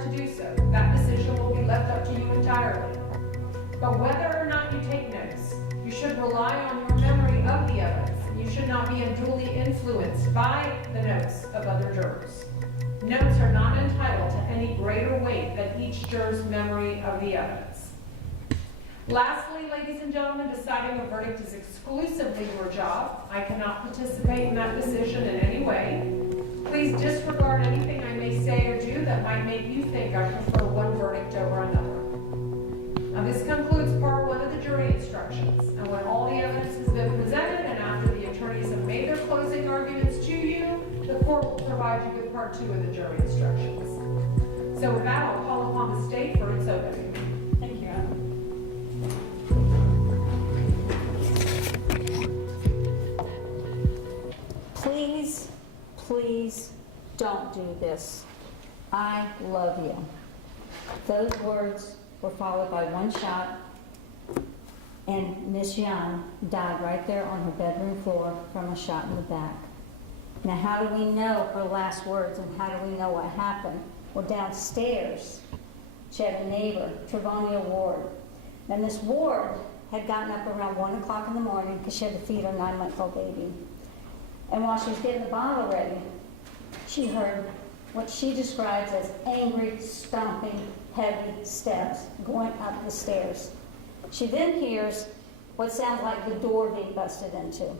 required to do so. That decision will be left up to you entirely. But whether or not you take notes, you should rely on your memory of the evidence. You should not be unduly influenced by the notes of other jurors. Notes are not entitled to any greater weight than each juror's memory of the evidence. Lastly, ladies and gentlemen, deciding a verdict is exclusively your job. I cannot participate in that decision in any way. Please disregard anything I may say or do that might make you think I prefer one verdict over another. Now, this concludes part one of the jury instructions. And when all the evidence has been presented and after the attorneys have made their closing arguments to you, the court will provide you with part two of the jury instructions. So with that, I'll call upon the state for its opening. Thank you, Adam. Please, please don't do this. I love you. Those words were followed by one shot, and Miss Young died right there on her bedroom floor from a shot in the back. Now, how do we know her last words, and how do we know what happened? Well, downstairs, she had a neighbor, Travonia Ward. And Miss Ward had gotten up around 1 o'clock in the morning because she had to feed her 9-month-old baby. And while she was getting the bottle ready, she heard what she describes as angry, stomping, heavy steps going up the stairs. She then hears what sounds like the door being busted into.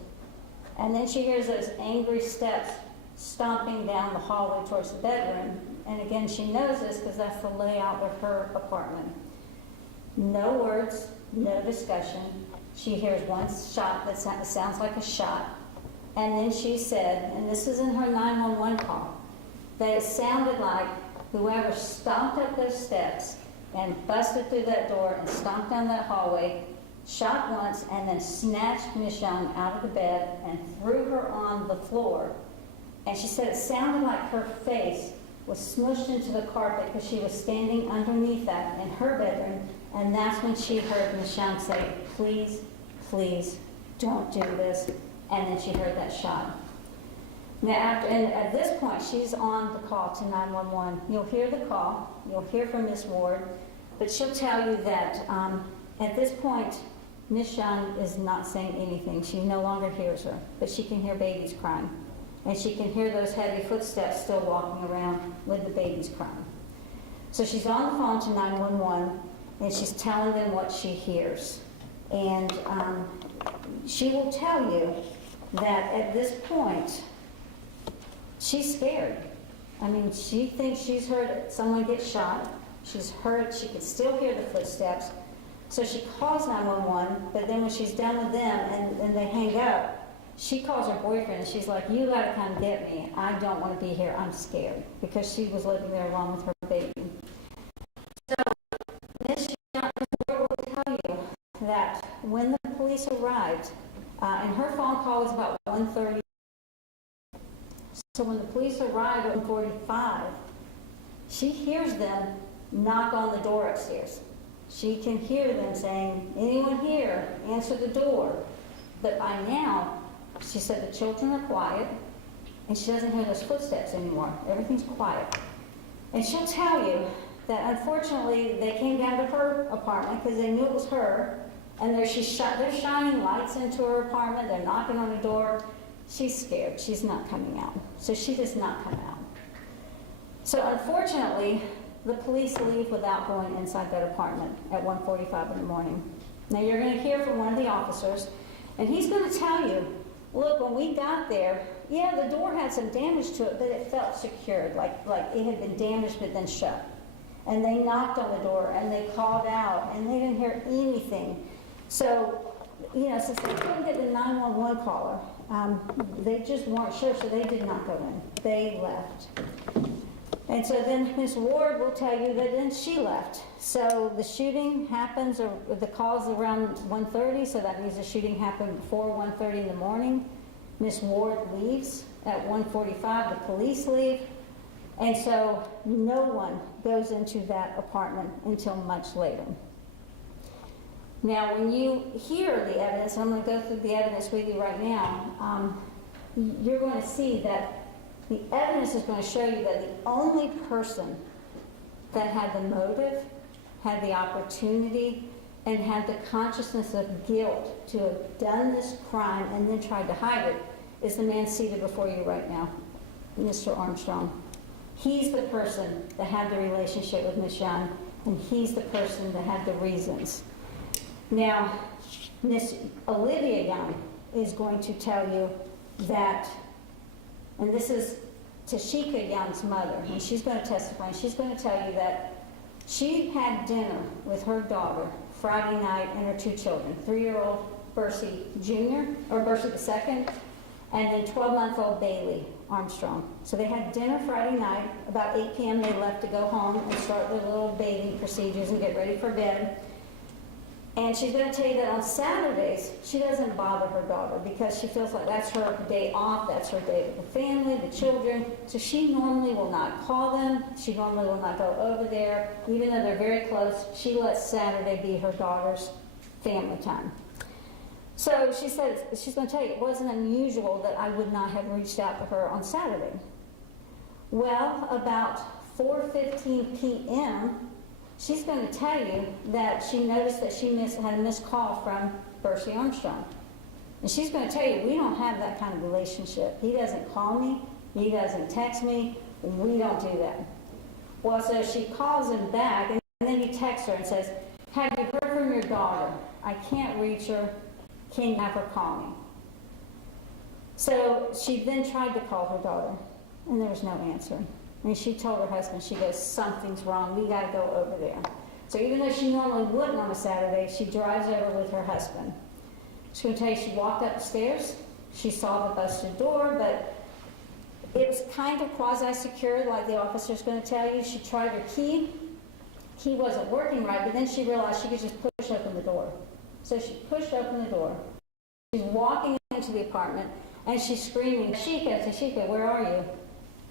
And then she hears those angry steps stomping down the hallway towards the bedroom. And again, she knows this because that's the layout of her apartment. No words, no discussion. She hears one shot that sounds like a shot. And then she said, and this is in her 911 call, that it sounded like whoever stomped up those steps and busted through that door and stomped down that hallway, shot once, and then snatched Miss Young out of the bed and threw her on the floor. And she said it sounded like her face was smushed into the carpet because she was standing underneath that in her bedroom, and that's when she heard Miss Young say, please, please, don't do this. And then she heard that shot. Now, at this point, she's on the call to 911. You'll hear the call. You'll hear from Miss Ward, but she'll tell you that at this point, Miss Young is not saying anything. She no longer hears her, but she can hear babies crying. And she can hear those heavy footsteps still walking around with the babies crying. So she's on the phone to 911, and she's telling them what she hears. And she will tell you that at this point, she's scared. I mean, she thinks she's heard someone get shot. She's heard, she can still hear the footsteps. So she calls 911, but then when she's done with them and they hang up, she calls her boyfriend and she's like, you gotta come get me. I don't want to be here. I'm scared, because she was living there along with her baby. So Miss Young will tell you that when the police arrived, and her phone call was about 1:30. So when the police arrived at 1:45, she hears them knock on the door upstairs. She can hear them saying, anyone here, answer the door. But by now, she said the children are quiet, and she doesn't hear those footsteps anymore. Everything's quiet. And she'll tell you that unfortunately, they came down to her apartment because they knew it was her, and they're shining lights into her apartment, they're knocking on the door. She's scared, she's not coming out. So she does not come out. So unfortunately, the police leave without going inside that apartment at 1:45 in the morning. Now you're going to hear from one of the officers, and he's going to tell you, look, when we got there, yeah, the door had some damage to it, but it felt secured, like it had been damaged but then shut. And they knocked on the door, and they called out, and they didn't hear anything. So, you know, since they couldn't get the 911 caller, they just weren't sure, so they did not go in. They left. And so then Ms. Ward will tell you that then she left. So the shooting happens, or the call's around 1:30, so that means the shooting happened before 1:30 in the morning. Ms. Ward leaves at 1:45, the police leave, and so no one goes into that apartment until much later. Now, when you hear the evidence, I'm going to go through the evidence with you right now, you're going to see that the evidence is going to show you that the only person that had the motive, had the opportunity, and had the consciousness of guilt to have done this crime and then tried to hide it is the man seated before you right now, Mr. Armstrong. He's the person that had the relationship with Miss Young, and he's the person that had the reasons. Now, Miss Olivia Young is going to tell you that, and this is Tasheka Young's mother, and she's going to testify, and she's going to tell you that she had dinner with her daughter Friday night and her two children, 3-year-old Bursey Jr., or Bursey II, and then 12-month-old Bailey Armstrong. So they had dinner Friday night. About 8 p.m. they left to go home and start their little bathing procedures and get ready for bed. And she's going to tell you that on Saturdays, she doesn't bother her daughter because she feels like that's her day off, that's her day with the family, the children. So she normally will not call them. She normally will not go over there. Even though they're very close, she lets Saturday be her daughter's family time. So she says, she's going to tell you, it wasn't unusual that I would not have reached out to her on Saturday. Well, about 4:15 p.m., she's going to tell you that she noticed that she had a missed call from Bursey Armstrong. And she's going to tell you, we don't have that kind of relationship. He doesn't call me. He doesn't text me. We don't do that. Well, so she calls him back, and then he texts her and says, have you heard from your daughter? I can't reach her. Can you have her call me? So she then tried to call her daughter, and there was no answer. And she told her husband, she goes, something's wrong, we gotta go over there. So even though she normally wouldn't on a Saturday, she drives over with her husband. She's gonna tell you she walked upstairs, she saw the busted door, but it was kind of quasi-secure, like the officer's gonna tell you. She tried her key wasn't working right, but then she realized she could just push open the door. So she pushed open the door. She's walking into the apartment, and she's screaming, Tasheka, Tasheka, where are you?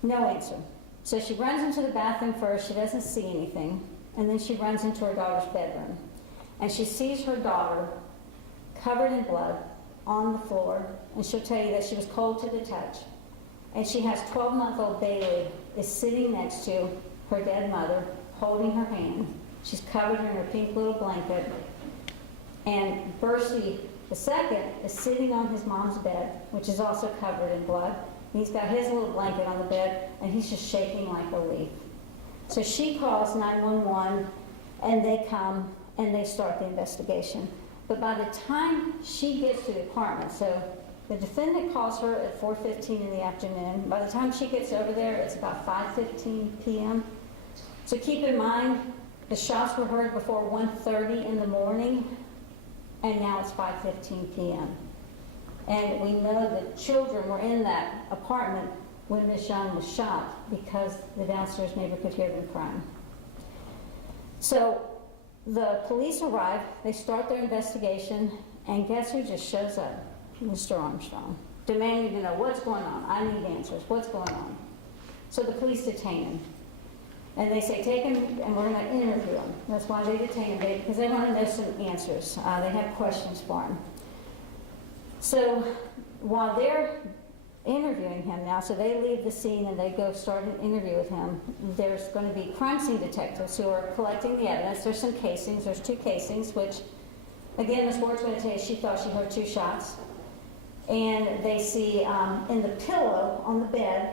No answer. So she runs into the bathroom first. She doesn't see anything. And then she runs into her daughter's bedroom. And she sees her daughter covered in blood on the floor. And she'll tell you that she was cold to the touch. And she has 12-month-old Bailey is sitting next to her dead mother, holding her hand. She's covered in her pink little blanket. And Bursey II is sitting on his mom's bed, which is also covered in blood. He's got his little blanket on the bed, and he's just shaking like a leaf. So she calls 911, and they come, and they start the investigation. But by the time she gets to the apartment, so the defendant calls her at 4:15 in the afternoon. By the time she gets over there, it's about 5:15 p.m. So keep in mind, the shots were heard before 1:30 in the morning, and now it's 5:15 p.m. And we know that children were in that apartment when Miss Young was shot because the downstairs neighbor could hear them crying. So the police arrive, they start their investigation, and guess who just shows up? Mr. Armstrong, demanding to know what's going on. I need answers. What's going on? So the police detain him. And they say, take him, and we're going to interview him. That's why they detain him, because they want to know some answers. They have questions for him. So while they're interviewing him now, so they leave the scene and they go start an interview with him, there's going to be crime scene detectives who are collecting the evidence. There's some casings. There's 2 casings, which, again, Ms. Ward's going to tell you she thought she heard 2 shots. And they see in the pillow on the bed,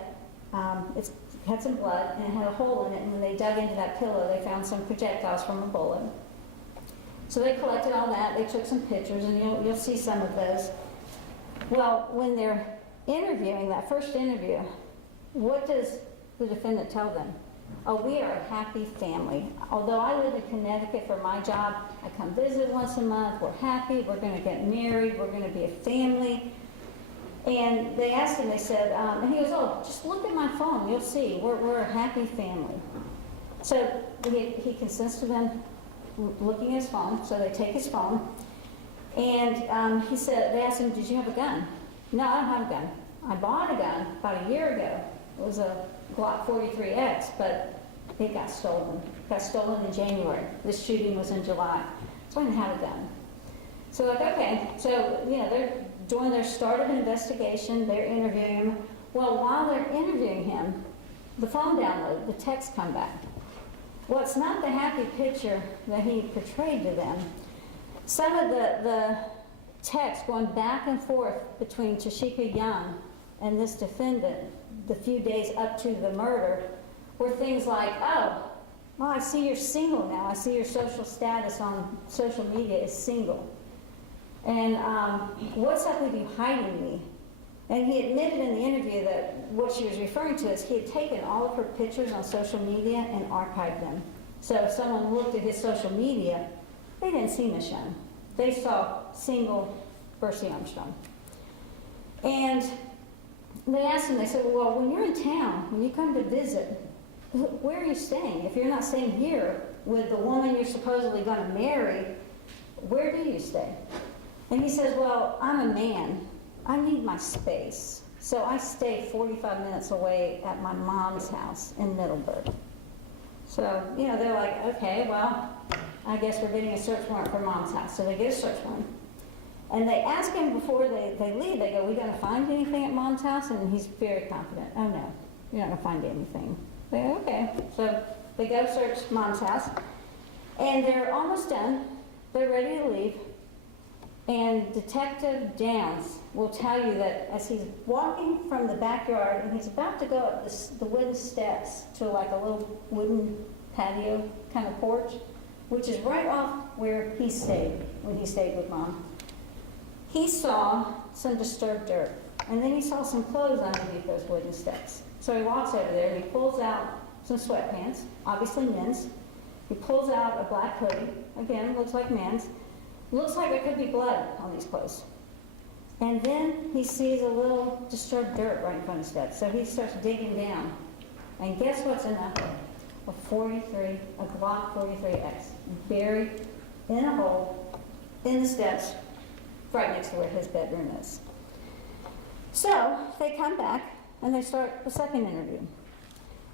it's had some blood, and it had a hole in it, and when they dug into that pillow, they found some projectiles from a bullet. So they collected all that, they took some pictures, and you'll see some of those. Well, when they're interviewing, that first interview, what does the defendant tell them? Oh, we are a happy family. Although I live in Connecticut for my job, I come visit once a month, we're happy, we're gonna get married, we're gonna be a family. And they asked him, they said, and he goes, oh, just look at my phone, you'll see, we're a happy family. So he consents to them looking at his phone, so they take his phone, and he said, they asked him, did you have a gun? No, I don't have a gun. I bought a gun about a year ago. It was a Glock 43X, but it got stolen. It got stolen in January. This shooting was in July, so I didn't have a gun. So like, okay, so they're doing their start of an investigation, they're interviewing him. Well, while they're interviewing him, the phone download, the texts come back. What it's not the happy picture that he portrayed to them. Some of the texts going back and forth between Tasheka Young and this defendant the few days up to the murder were things like, oh, well, I see you're single now. I see your social status on social media is single. And what's up with you hiding me? And he admitted in the interview that what she was referring to is he had taken all of her pictures on social media and archived them. So if someone looked at his social media, they didn't see Miss Young. They saw single Bursey Armstrong. And they asked him, they said, well, when you're in town, when you come to visit, where are you staying? If you're not staying here with the woman you're supposedly going to marry, where do you stay? And he says, well, I'm a man. I need my space. So I stay 45 minutes away at my mom's house in Middleburg. So, you know, they're like, okay, well, I guess we're getting a search warrant for mom's house. So they get a search warrant. And they ask him before they leave, they go, we going to find anything at mom's house? And he's very confident. Oh, no, you're not going to find anything. They go, okay. So they go search mom's house. And they're almost done. They're ready to leave. And Detective Downs will tell you that as he's walking from the backyard and he's about to go up the wooden steps to like a little wooden patio kind of porch, which is right off where he stayed when he stayed with Mom, he saw some disturbed dirt. And then he saw some clothes underneath those wooden steps. So he walks over there and he pulls out some sweatpants, obviously men's. He pulls out a black hoodie, again, looks like men's. Looks like there could be blood on these clothes. And then he sees a little disturbed dirt right in front of the steps. So he starts digging down. And guess what's in that hole? A Glock 43X, buried in a hole in the steps right next to where his bedroom is. So they come back and they start the second interview.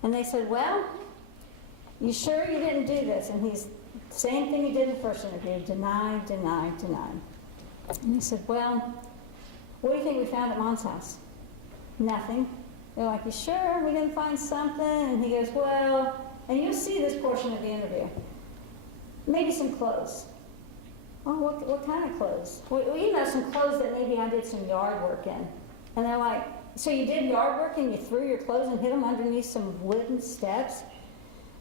And they said, well, you sure you didn't do this? And he's same thing he did in the first interview, deny, deny, deny. And he said, well, what do you think we found at Mom's house? Nothing. They're like, you sure we didn't find something? And he goes, well, and you'll see this portion of the interview, maybe some clothes. Oh, what kind of clothes? Well, you know, some clothes that maybe I did some yard work in. And they're like, so you did yard work and you threw your clothes and hid them underneath some wooden steps?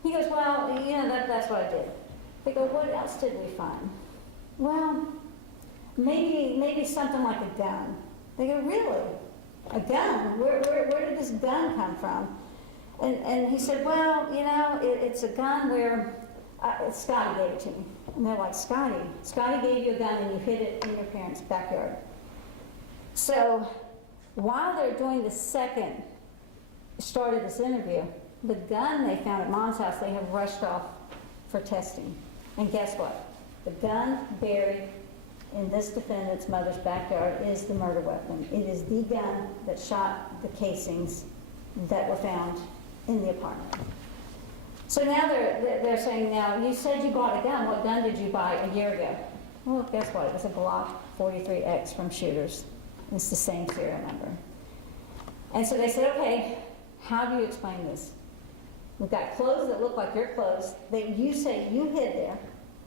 He goes, well, you know, that's what I did. They go, what else did we find? Well, maybe something like a gun. They go, really? A gun? Where did this gun come from? And he said, well, you know, it's a gun where Scotty gave it to me. And they're like, Scotty gave you a gun and you hid it in your parents' backyard. So while they're doing the second start of this interview, the gun they found at Mom's house, they have rushed off for testing. And guess what? The gun buried in this defendant's mother's backyard is the murder weapon. It is the gun that shot the casings that were found in the apartment. So now they're saying, now, you said you bought a gun. What gun did you buy a year ago? Well, guess what? It was a Glock 43X from Shooters. It's the same serial number. And so they said, okay, how do you explain this? We've got clothes that look like your clothes that you say you hid there,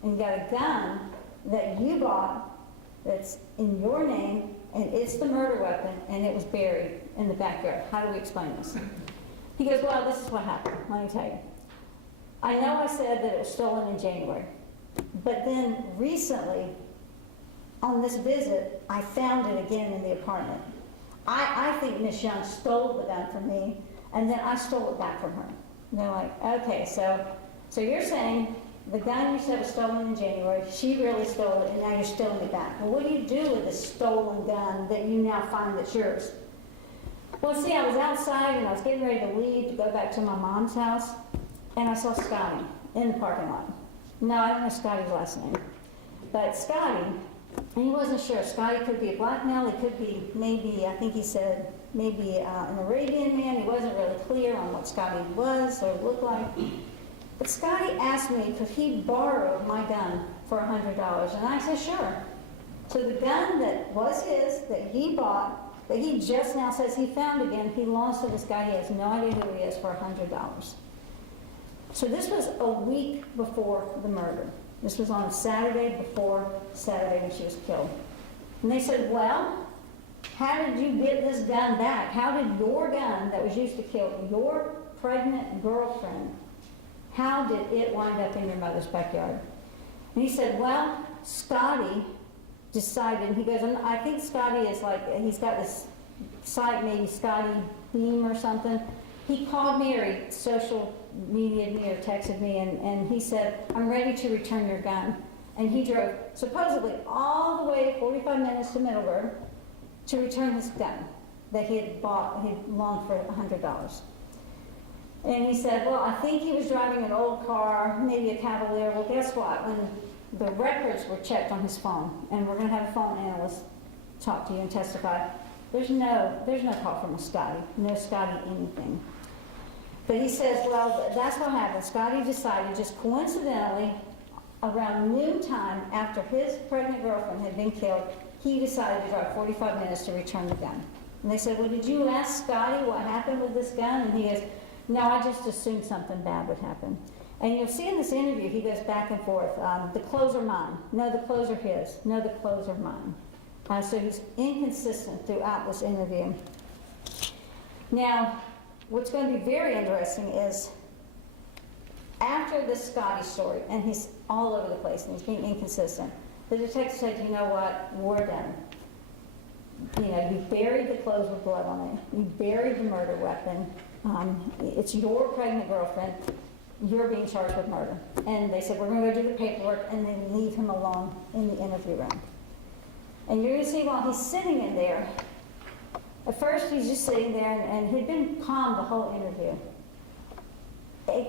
and you got a gun that you bought that's in your name, and it's the murder weapon, and it was buried in the backyard. How do we explain this? He goes, well, this is what happened. Let me tell you. I know I said that it was stolen in January, but then recently, on this visit, I found it again in the apartment. I think Miss Young stole the gun from me, and then I stole it back from her. And they're like, okay, so you're saying the gun you said was stolen in January, she really stole it, and now you're stealing it back. Well, what do you do with this stolen gun that you now find that's yours? Well, see, I was outside, and I was getting ready to leave to go back to my mom's house, and I saw Scotty in the parking lot. No, I don't know Scotty's last name, but Scotty, and he wasn't sure. Scotty could be a black male, he could be maybe, I think he said, maybe an Arabian man. He wasn't really clear on what Scotty was or looked like. But Scotty asked me, could he borrow my gun for $100? And I said, sure. So the gun that was his, that he bought, that he just now says he found again, he lost to this guy he has no idea who he is for $100. So this was a week before the murder. This was on Saturday before Saturday when she was killed. And they said, well, how did you get this gun back? How did your gun that was used to kill your pregnant girlfriend, how did it wind up in your mother's backyard? And he said, well, Scotty decided, he goes, I think Scotty is like, he's got this site, maybe Scotty Beam or something. He called me or he social media'd me or texted me and he said, I'm ready to return your gun. And he drove supposedly all the way 45 minutes to Middleburg to return his gun that he had bought, he had loaned for $100. And he said, well, I think he was driving an old car, maybe a Cavalier. Well, guess what? When the records were checked on his phone, and we're going to have a phone analyst talk to you and testify, there's no call from a Scotty, no Scotty anything. But he says, well, that's what happened. Scotty decided just coincidentally around noontime after his pregnant girlfriend had been killed, he decided to drive 45 minutes to return the gun. And they said, well, did you ask Scotty what happened with this gun? And he goes, no, I just assumed something bad would happen. And you'll see in this interview, he goes back and forth. The clothes are mine. No, the clothes are his. No, the clothes are mine. So he's inconsistent throughout this interview. Now, what's going to be very interesting is after this Scotty story, and he's all over the place and he's being inconsistent, the detective said, you know what, we're done. You know, you buried the clothes with blood on it. You buried the murder weapon. It's your pregnant girlfriend. You're being charged with murder. And they said, we're going to go do the paperwork and then leave him alone in the interview room. And you're going to see while he's sitting in there, at first he's just sitting there and he'd been calm the whole interview.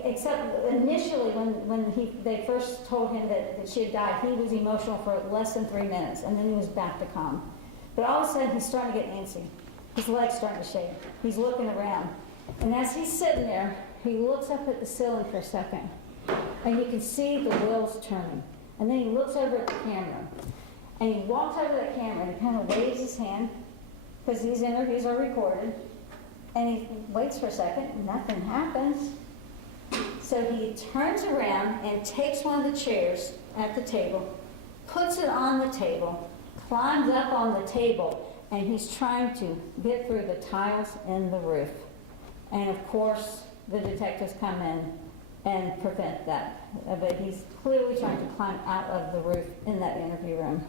Except initially when they first told him that she had died, he was emotional for less than 3 minutes and then he was back to calm. But all of a sudden he's starting to get antsy. His legs starting to shake. He's looking around. And as he's sitting there, he looks up at the ceiling for a second, and you can see the wheels turning. And then he looks over at the camera, and he walks over to that camera, and he kind of waves his hand, because these interviews are recorded, and he waits for a second, and nothing happens. So he turns around and takes one of the chairs at the table, puts it on the table, climbs up on the table, and he's trying to get through the tiles in the roof. And of course, the detectives come in and prevent that. But he's clearly trying to climb out of the roof in that interview room.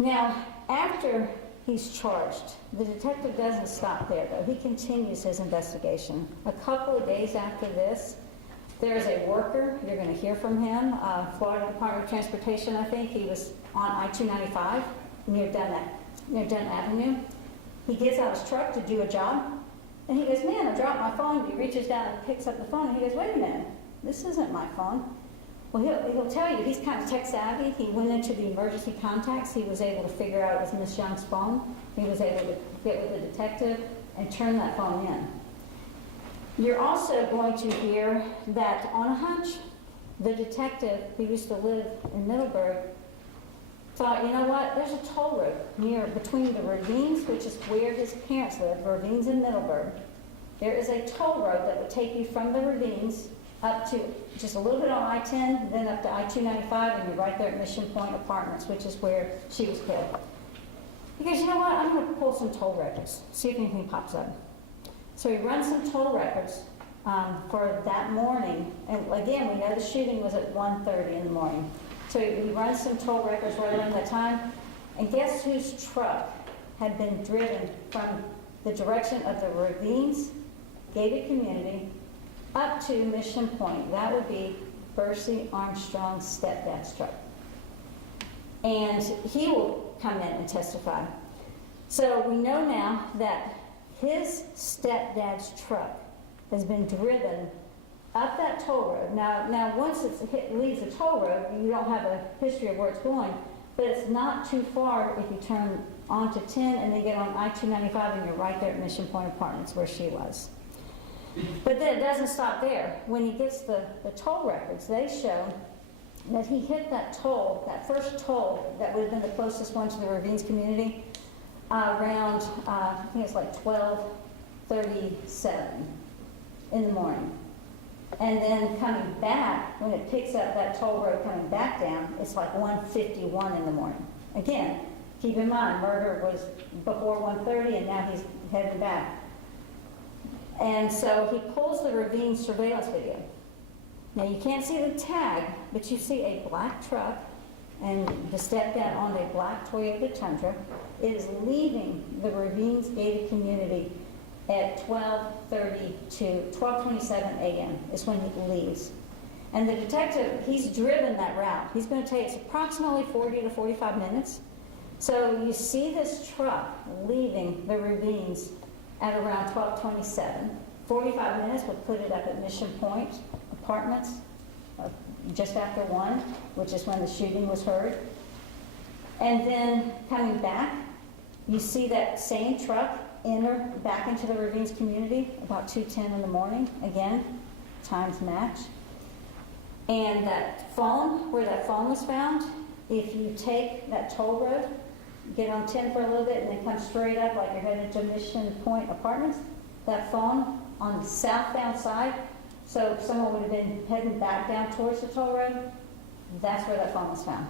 Now, after he's charged, the detective doesn't stop there, though. He continues his investigation. A couple of days after this, there's a worker, you're going to hear from him, Florida Department of Transportation, I think. He was on I-295 near Dunn Avenue. He gets out his truck to do a job. And he goes, man, I dropped my phone. He reaches down and picks up the phone, and he goes, wait a minute, this isn't my phone. Well, he'll tell you, he's kind of tech savvy. He went into the emergency contacts. He was able to figure out it was Miss Young's phone. He was able to get with the detective and turn that phone in. You're also going to hear that on a hunch, the detective who used to live in Middleburg thought, you know what, there's a toll road between the ravines, which is where his parents lived, ravines in Middleburg. There is a toll road that would take you from the ravines up to just a little bit on I-10, then up to I-295, and you're right there at Mission Point Apartments, which is where she was killed. He goes, you know what, I'm going to pull some toll records, see if anything pops up. So he runs some toll records for that morning, and again, we know the shooting was at 1:30 in the morning. So he runs some toll records right around that time, and guess whose truck had been driven from the direction of the ravines, gated community, up to Mission Point? That would be Bursey Armstrong's stepdad's truck. And he will come in and testify. So we know now that his stepdad's truck has been driven up that toll road. Now once it leaves the toll road, you don't have a history of where it's going, but it's not too far if you turn onto 10 and then get on I-295 and you're right there at Mission Point Apartments where she was. But then it doesn't stop there. When he gets the toll records, they show that he hit that toll, that first toll that would have been the closest one to the ravines community, around, I think it's like 12:37 in the morning. And then coming back, when it picks up that toll road coming back down, it's like 1:51 in the morning. Again, keep in mind, murder was before 1:30 and now he's heading back. And so he pulls the ravine surveillance video. Now you can't see the tag, but you see a black truck and the step down on a black Toyota Tundra. It is leaving the ravine's gated community at 12:27 a.m. is when he leaves. And the detective, he's driven that route. He's going to tell you it's approximately 40 to 45 minutes. So you see this truck leaving the ravines at around 12:27. 45 minutes would put it up at Mission Point Apartments just after 1, which is when the shooting was heard. And then coming back, you see that same truck enter back into the ravines community about 2:10 in the morning. Again, times match. And that phone, where that phone was found, if you take that toll road, get on 10 for a little bit and then come straight up like you're headed to Mission Point Apartments, that phone on the southbound side, so if someone would have been heading back down towards the toll road, that's where that phone was found,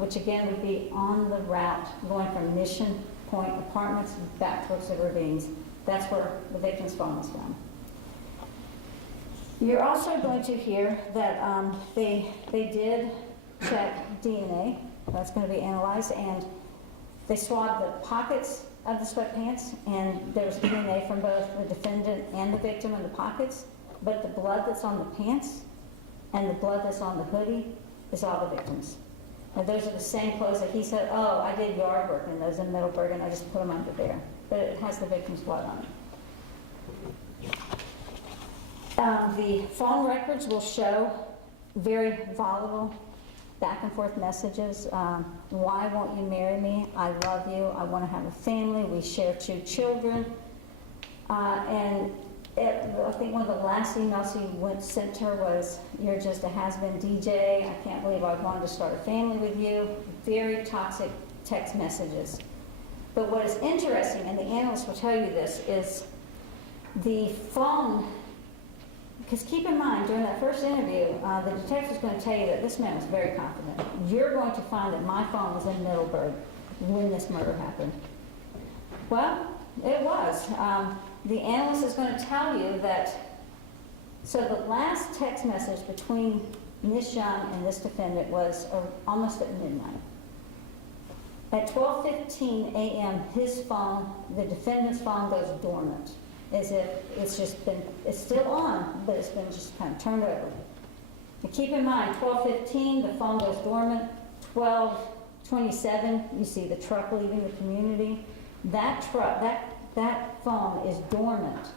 which again would be on the route going from Mission Point Apartments back towards the ravines. That's where the victim's phone was found. You're also going to hear that they did check DNA. That's going to be analyzed, and they swabbed the pockets of the sweatpants, and there was DNA from both the defendant and the victim in the pockets, but the blood that's on the pants and the blood that's on the hoodie is all the victim's. And those are the same clothes that he said, oh, I did yard work in those in Middleburg and I just put them under there. But it has the victim's blood on it. The phone records will show very volatile back and forth messages. Why won't you marry me? I love you. I want to have a family. We share 2 children. I think one of the last emails he sent her was, you're just a has-been DJ. I can't believe I wanted to start a family with you. Very toxic text messages. But what is interesting, and the analyst will tell you this, is the phone, because keep in mind, during that first interview, the detective is going to tell you that this man was very confident. You're going to find that my phone was in Middleburg when this murder happened. Well, it was. The analyst is going to tell you that, so the last text message between Ms. Young and this defendant was almost at midnight. At 12:15 a.m., his phone, the defendant's phone, goes dormant, as if it's still on, but it's been just kind of turned over. But keep in mind, 12:15, the phone goes dormant. 12:27, you see the truck leaving the community. That phone is dormant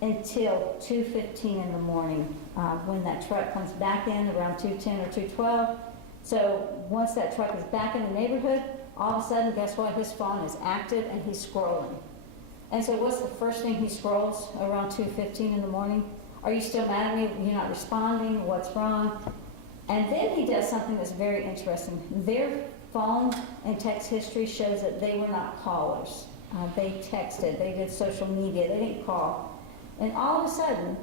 until 2:15 in the morning, when that truck comes back in around 2:10 or 2:12. So once that truck is back in the neighborhood, all of a sudden, guess what? His phone is active and he's scrolling. And so what's the first thing he scrolls around 2:15 in the morning? Are you still mad at me? You're not responding? What's wrong? And then he does something that's very interesting. Their phone and text history shows that they were not callers. They texted, they did social media, they didn't call. And all of a sudden,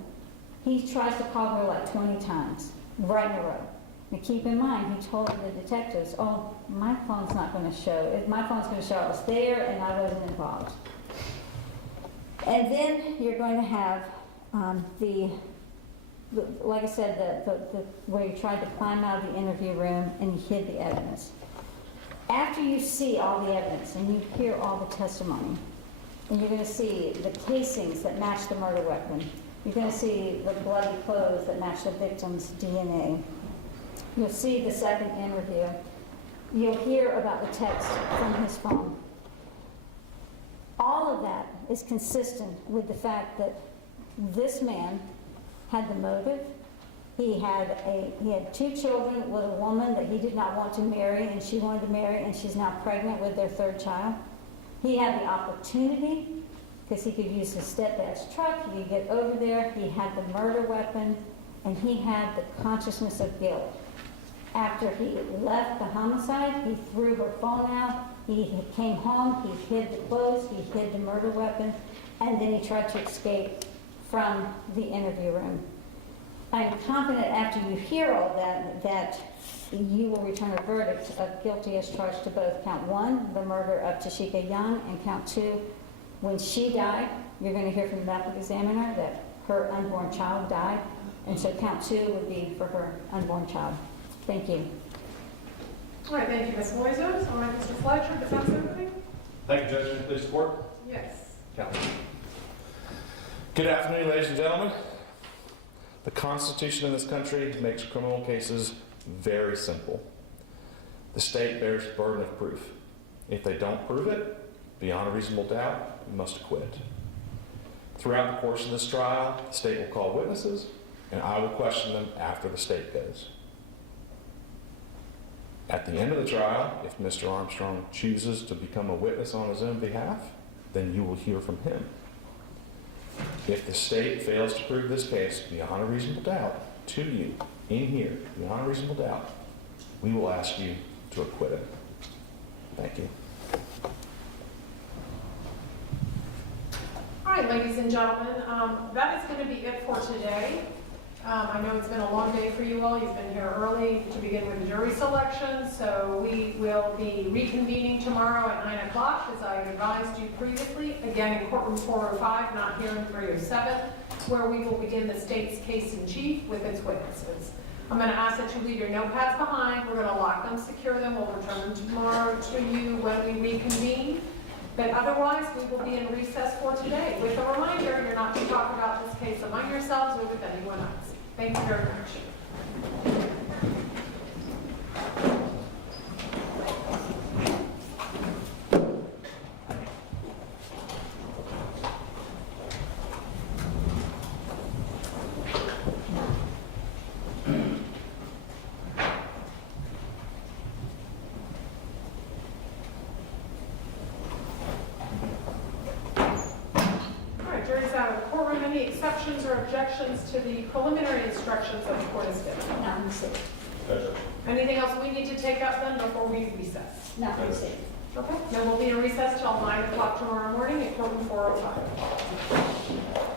he tries to call her like 20 times, right in a row. Now keep in mind, he told the detectives, oh, my phone's not going to show. My phone's going to show I was there and I wasn't involved. And then you're going to have like I said, where you tried to climb out of the interview room and you hid the evidence. After you see all the evidence and you hear all the testimony, and you're going to see the casings that match the murder weapon, you're going to see the bloody clothes that match the victim's DNA, you'll see the second interview, you'll hear about the text from his phone. All of that is consistent with the fact that this man had the motive. He had 2 children with a woman that he did not want to marry, and she wanted to marry, and she's now pregnant with their 3rd child. He had the opportunity, because he could use his stepdad's truck, he could get over there, he had the murder weapon, and he had the consciousness of guilt. After he left the homicide, he threw her phone out, he came home, he hid the clothes, he hid the murder weapon, and then he tried to escape from the interview room. I'm confident after you hear all that, that you will return a verdict of guilty as charged to both count 1, the murder of Tasheka Young, and count 2, when she died, you're going to hear from the medical examiner that her unborn child died. And so count 2 would be for her unborn child. Thank you. All right, thank you, Ms. Moises. All right, Mr. Fletcher, defense opening? Thank you, Judge. Please support. Yes. Counsel. Good afternoon, ladies and gentlemen. The Constitution in this country makes criminal cases very simple. The state bears the burden of proof. If they don't prove it, beyond a reasonable doubt, you must acquit. Throughout the course of this trial, the state will call witnesses, and I will question them after the state goes. At the end of the trial, if Mr. Armstrong chooses to become a witness on his own behalf, then you will hear from him. If the state fails to prove this case beyond a reasonable doubt to you, in here, beyond a reasonable doubt, we will ask you to acquit him. Thank you. All right, ladies and gentlemen, that is going to be it for today. I know it's been a long day for you all. You've been here early to begin with the jury selection, so we will be reconvening tomorrow at 9 o'clock, as I advised you previously, again in courtroom 405, not here in 307, where we will begin the state's case in chief with its witnesses. I'm going to ask that you leave your notepads behind. We're going to lock them, secure them. We'll return them tomorrow to you when we reconvene. But otherwise, we will be in recess for today. With a reminder, you're not to talk about this case among yourselves or with anyone else. Thank you very much. Any exceptions or objections to the preliminary instructions that the court has given? Not received. Anything else we need to take up then before we recess? Not received. Okay, then we'll be in recess till 9 o'clock tomorrow morning at courtroom 405.